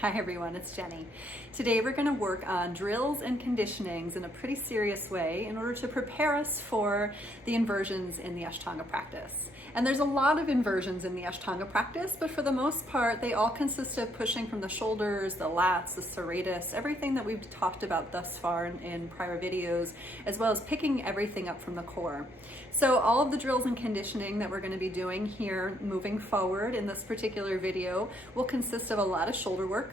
Hi everyone, it's Jenny. Today we're going to work on drills and conditionings in a pretty serious way in order to prepare us for the inversions in the Ashtanga practice. And there's a lot of inversions in the Ashtanga practice, but for the most part they all consist of pushing from the shoulders, the lats, the serratus, everything that we've talked about thus far in prior videos, as well as picking everything up from the core. So all of the drills and conditioning that we're going to be doing here moving forward in this particular video will consist of a lot of shoulder work,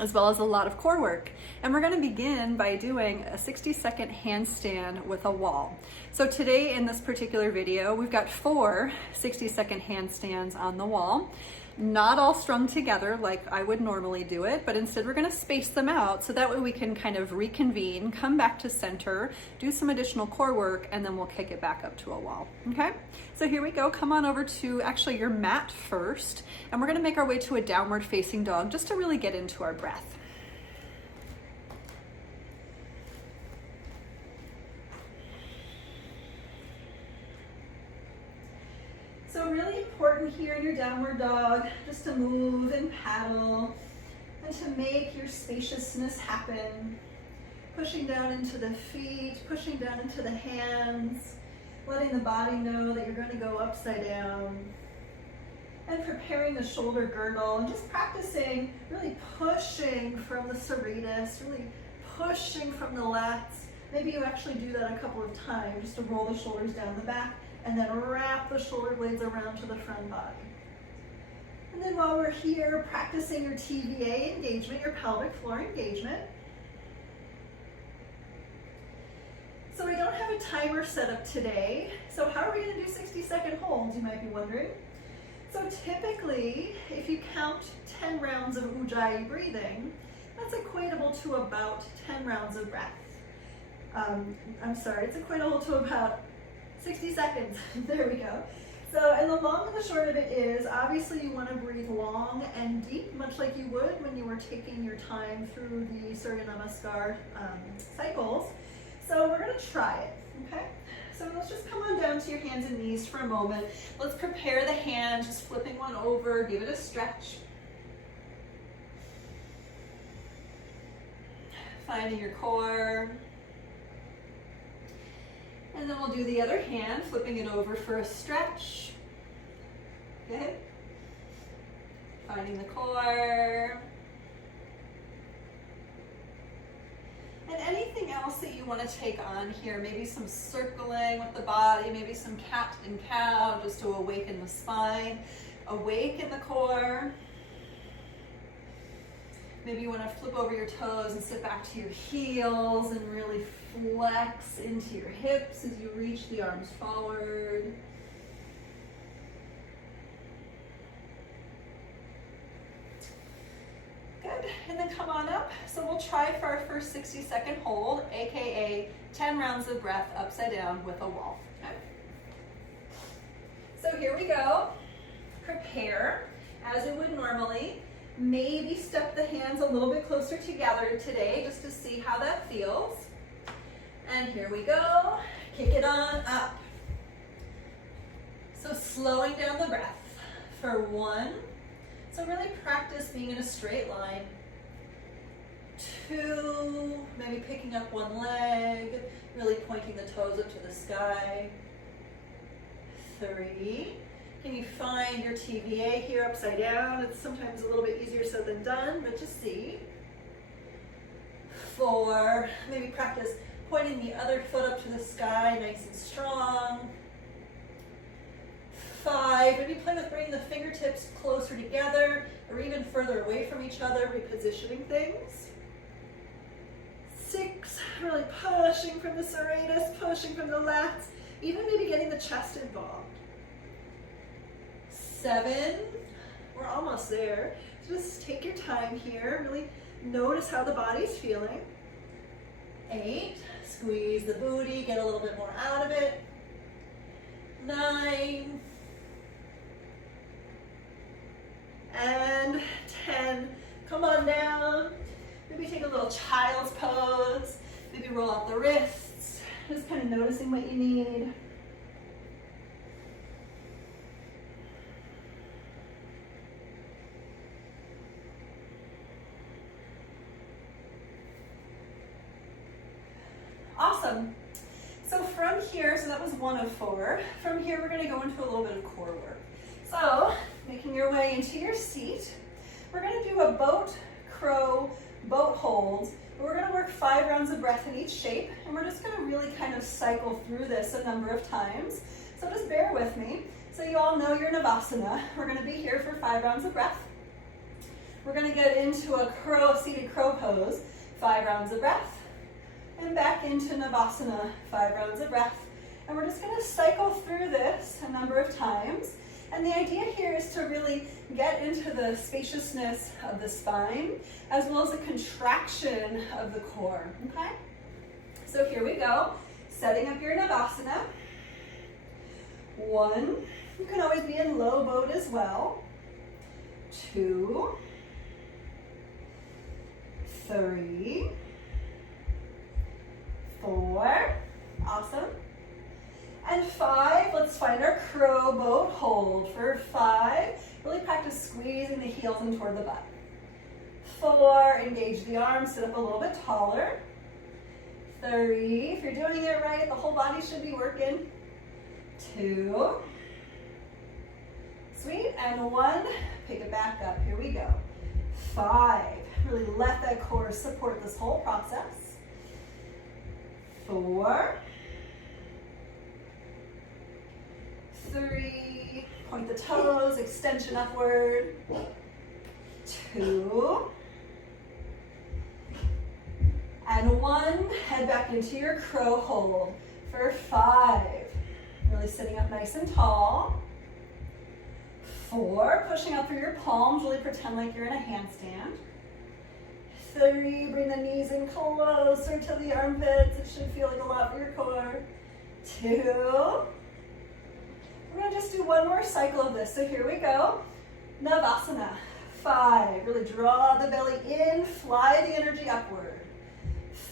as well as a lot of core work. And we're going to begin by doing a 60-second handstand with a wall. So today in this particular video, we've got 4 60-second handstands on the wall. Not all strung together like I would normally do it, but instead we're going to space them out so that way we can kind of reconvene, come back to center, do some additional core work, and then we'll kick it back up to a wall. Okay? So here we go. Come on over to actually your mat first, and we're going to make our way to a downward facing dog just to really get into our breath. So really important here in your downward dog, just to move and paddle and to make your spaciousness happen. Pushing down into the feet, pushing down into the hands, letting the body know that you're going to go upside down. And preparing the shoulder girdle and just practicing really pushing from the serratus, really pushing from the lats. Maybe you actually do that a couple of times just to roll the shoulders down the back and then wrap the shoulder blades around to the front body. And then while we're here practicing your TVA engagement, your pelvic floor engagement. So we don't have a timer set up today. So how are we going to do 60-second holds, you might be wondering. So typically, if you count 10 rounds of Ujjayi breathing, that's equatable to about 10 rounds of breath. It's equatable to about 60 seconds. There we go. So, and the long and the short of it is, obviously you want to breathe long and deep, much like you would when you were taking your time through the Surya Namaskar cycles. So we're going to try it, okay? So let's just come on down to your hands and knees for a moment. Let's prepare the hand, just flipping one over, give it a stretch. Finding your core. And then we'll do the other hand, flipping it over for a stretch. Okay. Finding the core. And anything else that you want to take on here, maybe some circling with the body, maybe some cat and cow, just to awaken the spine, awaken the core. Maybe you want to flip over your toes and sit back to your heels and really flex into your hips as you reach the arms forward. Good, and then come on up. So we'll try for our first 60-second hold, aka 10 rounds of breath upside down with a wall. Okay. So here we go. Prepare as you would normally. Maybe step the hands a little bit closer together today just to see how that feels. And here we go. Kick it on up. So slowing down the breath for 1. So really practice being in a straight line. 2, maybe picking up one leg, really pointing the toes up to the sky. 3. Can you find your TVA here upside down? It's sometimes a little bit easier said than done, but just see. 4, maybe practice pointing the other foot up to the sky, nice and strong. 5, maybe play with bringing the fingertips closer together or even further away from each other, repositioning things. 6, really pushing from the serratus, pushing from the lats, even maybe getting the chest involved. 7, we're almost there. Just take your time here. Really notice how the body's feeling. 8, squeeze the booty, get a little bit more out of it. 9, and 10. Come on down. Maybe take a little child's pose. Maybe roll out the wrists. Just kind of noticing what you need. Awesome. So from here, so that was 1 of 4. From here, we're going to go into a little bit of core work. So making your way into your seat, we're going to do a boat, crow, boat hold. We're going to work 5 rounds of breath in each shape, and we're just going to really kind of cycle through this a number of times. So just bear with me. So you all know your Navasana. We're going to be here for 5 rounds of breath. We're going to get into a seated crow pose, 5 rounds of breath, and back into Navasana, 5 rounds of breath. And we're just going to cycle through this a number of times. And the idea here is to really get into the spaciousness of the spine, as well as the contraction of the core, okay? So here we go, setting up your Navasana. 1, you can always be in low boat as well. 2, 3, 4, awesome. And 5, let's find our crow boat hold for 5. Really practice squeezing the heels in toward the butt. 4, engage the arms, sit up a little bit taller. 3, if you're doing it right, the whole body should be working. 2, sweet, and 1, pick it back up, here we go. 5, really let that core support this whole process. 4, 3, point the toes, extension upward. 2, and 1, head back into your crow hold for 5. Really sitting up nice and tall. 4, pushing up through your palms, really pretend like you're in a handstand. 3, bring the knees in closer to the armpits. It should feel like a lot for your core. 2, we're going to just do 1 more cycle of this. So here we go. Navasana. 5, really draw the belly in, fly the energy upward.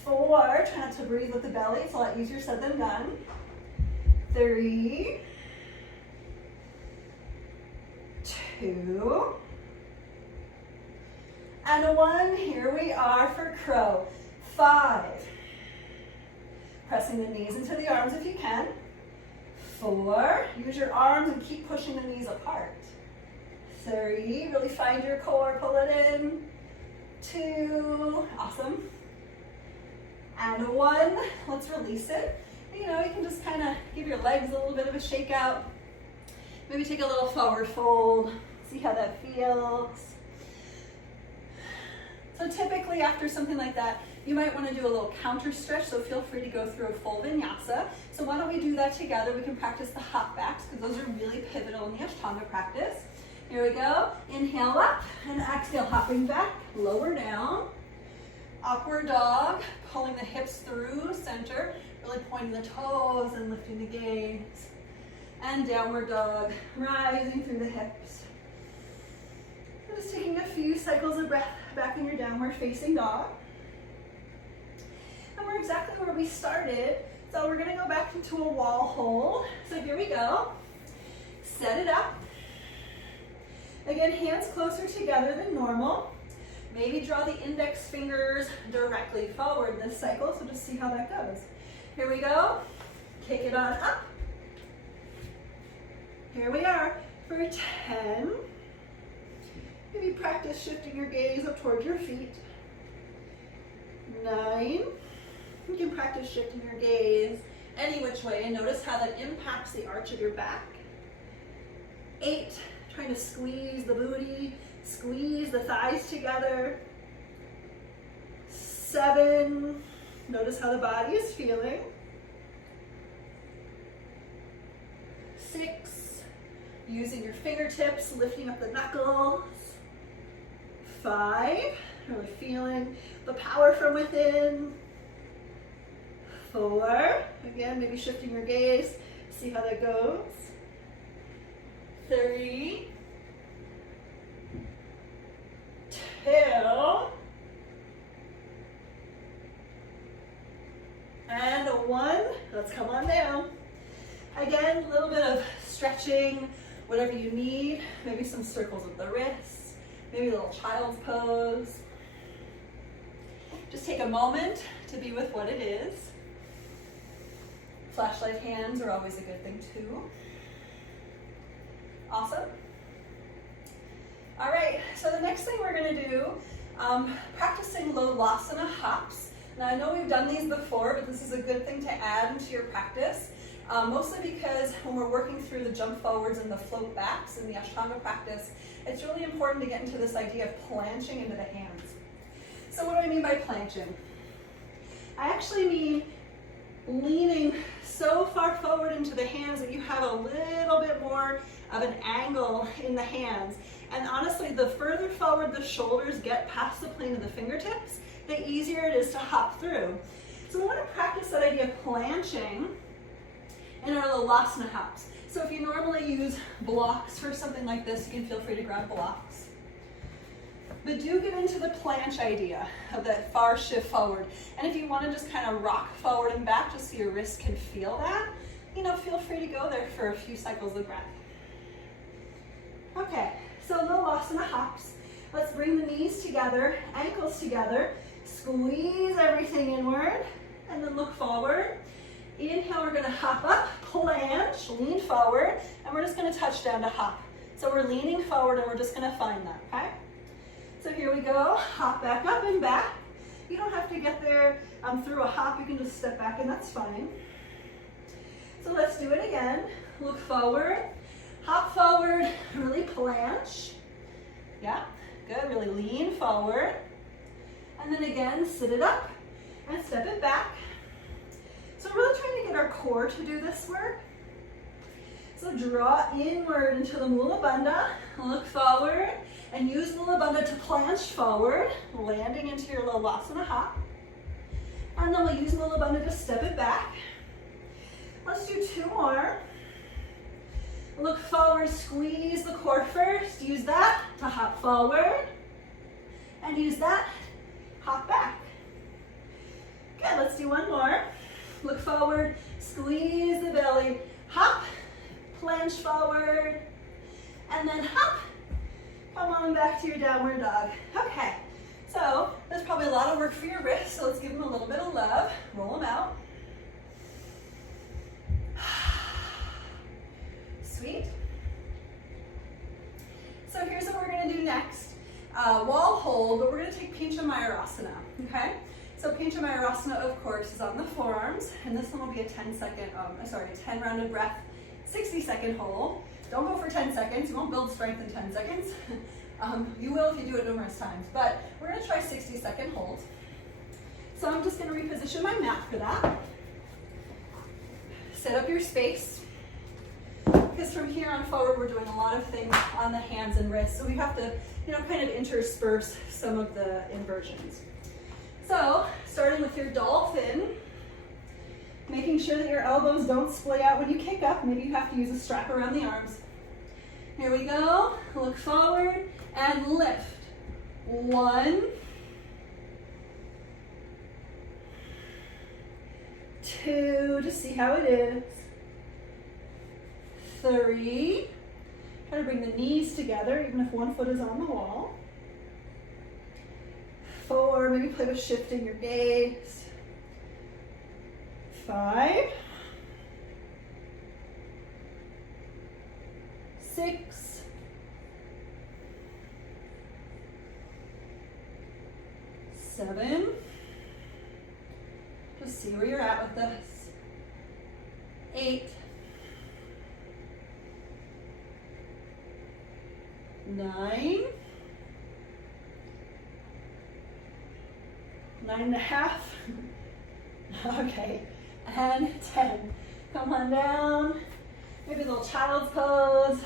4, try not to breathe with the belly. It's a lot easier said than done. 3, 2, and 1. Here we are for crow. 5, pressing the knees into the arms if you can. 4, use your arms and keep pushing the knees apart. 3, really find your core, pull it in. 2, awesome. And 1, let's release it. You know, you can just kind of give your legs a little bit of a shake out. Maybe take a little forward fold, see how that feels. So typically after something like that, you might want to do a little counter stretch, so feel free to go through a full vinyasa. So why don't we do that together? We can practice the hop backs, because those are really pivotal in the Ashtanga practice. Here we go. Inhale up and exhale, hopping back, lower down. Upward dog, pulling the hips through center, really pointing the toes and lifting the gaze. And downward dog, rising through the hips. And just taking a few cycles of breath back in your downward facing dog. And we're exactly where we started. So we're going to go back into a wall hold. So here we go. Set it up. Again, hands closer together than normal. Maybe draw the index fingers directly forward this cycle, so just see how that goes. Here we go. Kick it on up. Here we are for 10. Maybe practice shifting your gaze up towards your feet. 9. You can practice shifting your gaze any which way and notice how that impacts the arch of your back. 8, trying to squeeze the booty, squeeze the thighs together. 7, notice how the body is feeling. 6, using your fingertips, lifting up the knuckles. 5, really feeling the power from within. 4, again, maybe shifting your gaze, see how that goes. 3, 2, and 1. Let's come on down. Again, a little bit of stretching, whatever you need. Maybe some circles with the wrists, maybe a little child's pose. Just take a moment to be with what it is. Flashlight hands are always a good thing too. Awesome. All right, so the next thing we're gonna do, practicing Lolasana hops. Now I know we've done these before, but this is a good thing to add into your practice, mostly because when we're working through the jump forwards and the float backs in the Ashtanga practice, it's really important to get into this idea of planching into the hands. So what do I mean by planching? I actually mean leaning so far forward into the hands that you have a little bit more of an angle in the hands. And honestly, the further forward the shoulders get past the plane of the fingertips, the easier it is to hop through. So we want to practice that idea of planching in our Lolasana hops. So if you normally use blocks for something like this, you can feel free to grab blocks. But do get into the planche idea of that far shift forward. And if you want to just kind of rock forward and back just so your wrists can feel that, feel free to go there for a few cycles of breath. Okay, so Lolasana hops. Let's bring the knees together, ankles together, squeeze everything inward, and then look forward. Inhale, we're gonna hop up, planche, lean forward, and we're just gonna touch down to hop. So we're leaning forward and we're just gonna find that, okay? So here we go, hop back up and back. You don't have to get there through a hop, you can just step back and that's fine. So let's do it again. Look forward, hop forward, really planche. Yeah, good, really lean forward. And then again, sit it up and step it back. So we're really trying to get our core to do this work. So draw inward into the Mula Bandha, look forward, and use Mula Bandha to planche forward, landing into your Lolasana hop. And then we'll use Mula Bandha to step it back. Let's do two more. Look forward, squeeze the core first. Use that to hop forward. And use that, hop back. Good, let's do one more. Look forward, squeeze the belly, hop, planche forward, and then hop. Come on back to your downward dog. Okay, so there's probably a lot of work for your wrists, so let's give them a little bit of love. Roll them out. Sweet. So here's what we're gonna do next. Wall hold, but we're gonna take Pincha Mayurasana, okay? So Pincha Mayurasana, of course, is on the forearms, and this one will be a 10 rounded breath, 60-second hold. Don't go for 10 seconds, you won't build strength in 10 seconds. You will if you do it numerous times, but we're gonna try 60-second holds. So I'm just gonna reposition my mat for that. Set up your space, because from here on forward, we're doing a lot of things on the hands and wrists, so we have to, kind of intersperse some of the inversions. So, starting with your dolphin, making sure that your elbows don't splay out when you kick up. Maybe you have to use a strap around the arms. Here we go. Look forward and lift. 1, 2, just see how it is. 3, try to bring the knees together, even if one foot is on the wall. 4, maybe play with shifting your gaze. 5, 6, 7, just see where you're at with this. 8, 9, 9.5. Okay, and 10. Come on down. Maybe a little child's pose.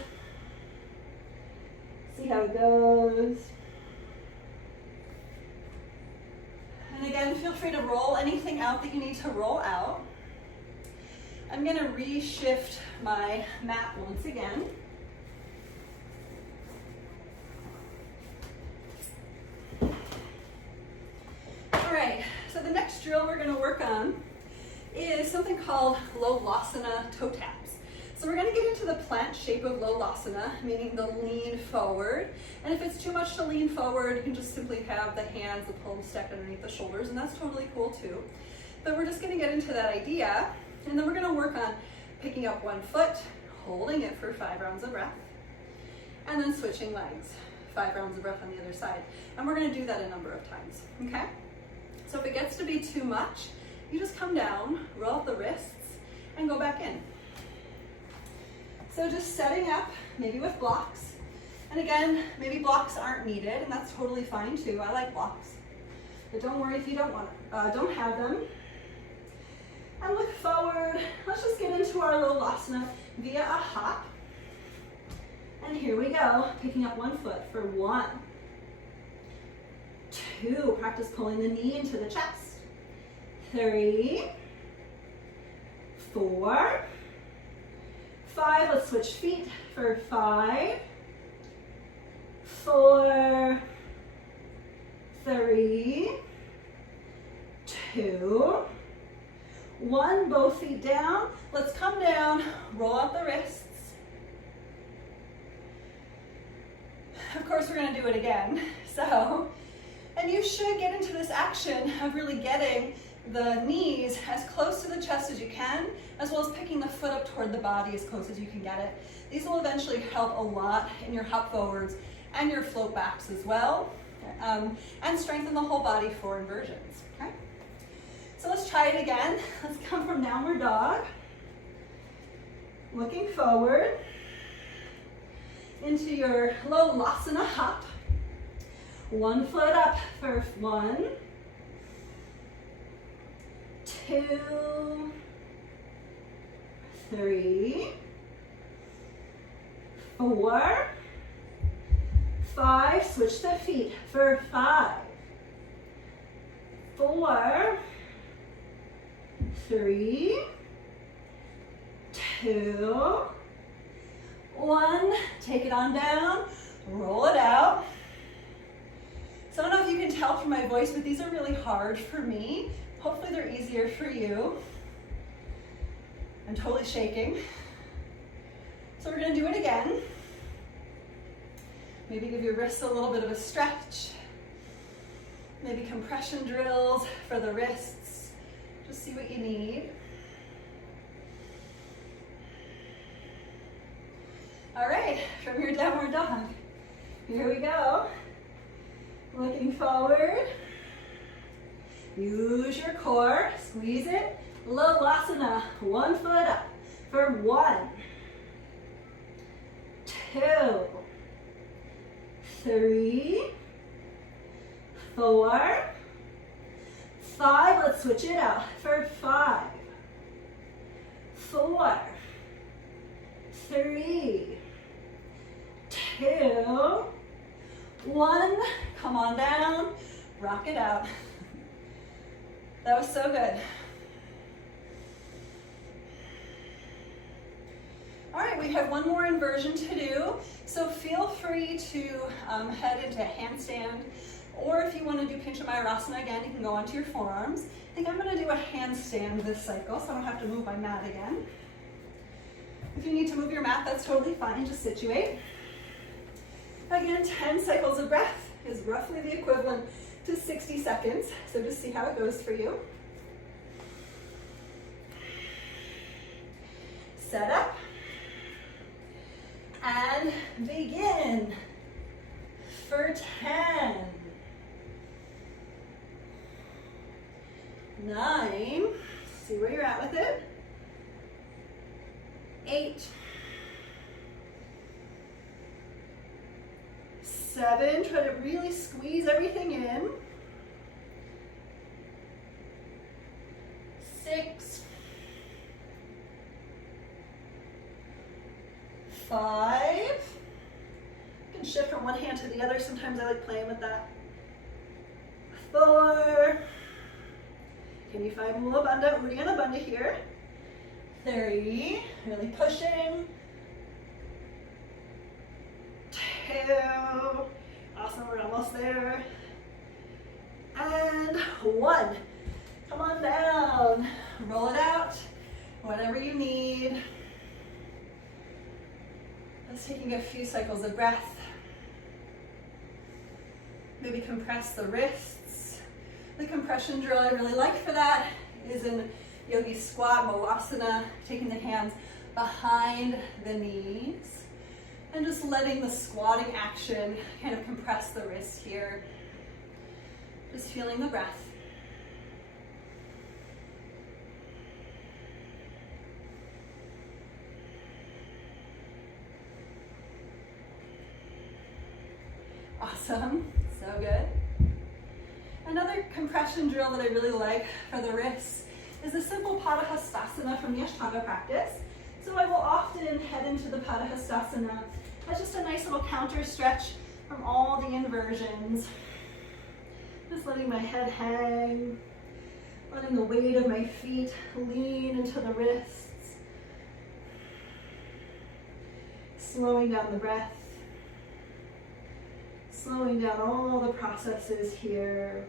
See how it goes. And again, feel free to roll anything out that you need to roll out. I'm going to reshift my mat once again. All right, so the next drill we're going to work on is something called Lolasana toe taps. So we're going to get into the plant shape of Lolasana, meaning the lean forward. And if it's too much to lean forward, you can just simply have the hands, the palms stacked underneath the shoulders, and that's totally cool too. But we're just going to get into that idea And then we're gonna work on picking up one foot, holding it for 5 rounds of breath, and then switching legs, 5 rounds of breath on the other side. And we're gonna do that a number of times, okay? So if it gets to be too much, you just come down, roll up the wrists, and go back in. So just setting up, maybe with blocks. And again, maybe blocks aren't needed, and that's totally fine too. I like blocks. But don't worry if you don't have them. And look forward. Let's just get into our little asana via a hop. And here we go, picking up one foot for 1, 2, practice pulling the knee into the chest. 3, 4, 5, let's switch feet for 5, 4, 3, 2, 1, both feet down. Let's come down, roll up the wrists. Of course, we're gonna do it again. So, and you should get into this action of really getting the knees as close to the chest as you can, as well as picking the foot up toward the body as close as you can get it. These will eventually help a lot in your hop forwards and your float backs as well, and strengthen the whole body for inversions, okay? So let's try it again. Let's come from downward dog, looking forward into your low lasana hop. 1 foot up for 1, 2, 3, 4, 5, switch the feet for 5, 4, 3, 2, 1, take it on down, roll it out. So I don't know if you can tell from my voice, but these are really hard for me. Hopefully they're easier for you. I'm totally shaking. So we're gonna do it again. Maybe give your wrists a little bit of a stretch. Maybe compression drills for the wrists. Just see what you need. All right, from your downward dog, here we go. Looking forward. Use your core, squeeze it. Low asana, 1 foot up for 1, 2, 3, 4, 5. Let's switch it out for 5, 4, 3, 2, 1. Come on down, rock it out. That was so good. All right, we have one more inversion to do. So feel free to head into handstand, or if you want to do Pincha Mayurasana again, you can go onto your forearms. I think I'm going to do a handstand this cycle, so I don't have to move my mat again. If you need to move your mat, that's totally fine. Just situate. Again, 10 cycles of breath is roughly the equivalent to 60 seconds. So just see how it goes for you. Set up. And begin for 10, 9, see where you're at with it, 8, 7, try to really squeeze everything in, 6, 5, you can shift from one hand to the other. Sometimes I like playing with that. 4, can you find Mula Bandha, Uddiyana Bandha here? 3, really pushing. 2, awesome, we're almost there. And 1, come on down, roll it out, whatever you need. Just taking a few cycles of breath. Maybe compress the wrists. The compression drill I really like for that is in yogi squat, malasana, taking the hands behind the knees and just letting the squatting action kind of compress the wrist here. Just feeling the breath. Awesome, so good. Another compression drill that I really like for the wrists is the simple Padahastasana from the Ashtanga practice. So I will often head into the Padahastasana as just a nice little counter stretch from all the inversions. Just letting my head hang, letting the weight of my feet lean into the wrists, slowing down the breath. Slowing down all the processes here.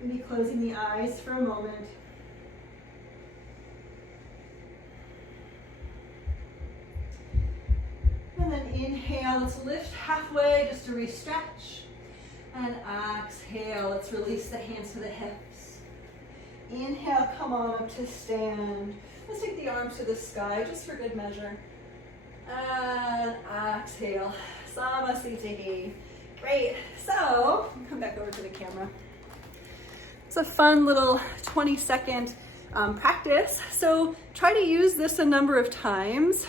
Maybe closing the eyes for a moment. And then inhale, let's lift halfway just to re-stretch. And exhale, let's release the hands to the hips. Inhale, come on up to stand. Let's take the arms to the sky, just for good measure. And exhale, Samasthiti. Great, so, come back over to the camera. It's a fun little 20-second practice. So try to use this a number of times.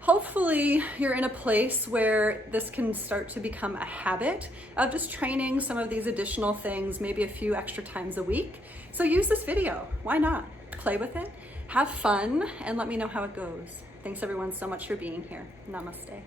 Hopefully you're in a place where this can start to become a habit of just training some of these additional things, maybe a few extra times a week. So use this video, why not? Play with it. Have fun and let me know how it goes. Thanks everyone so much for being here. Namaste.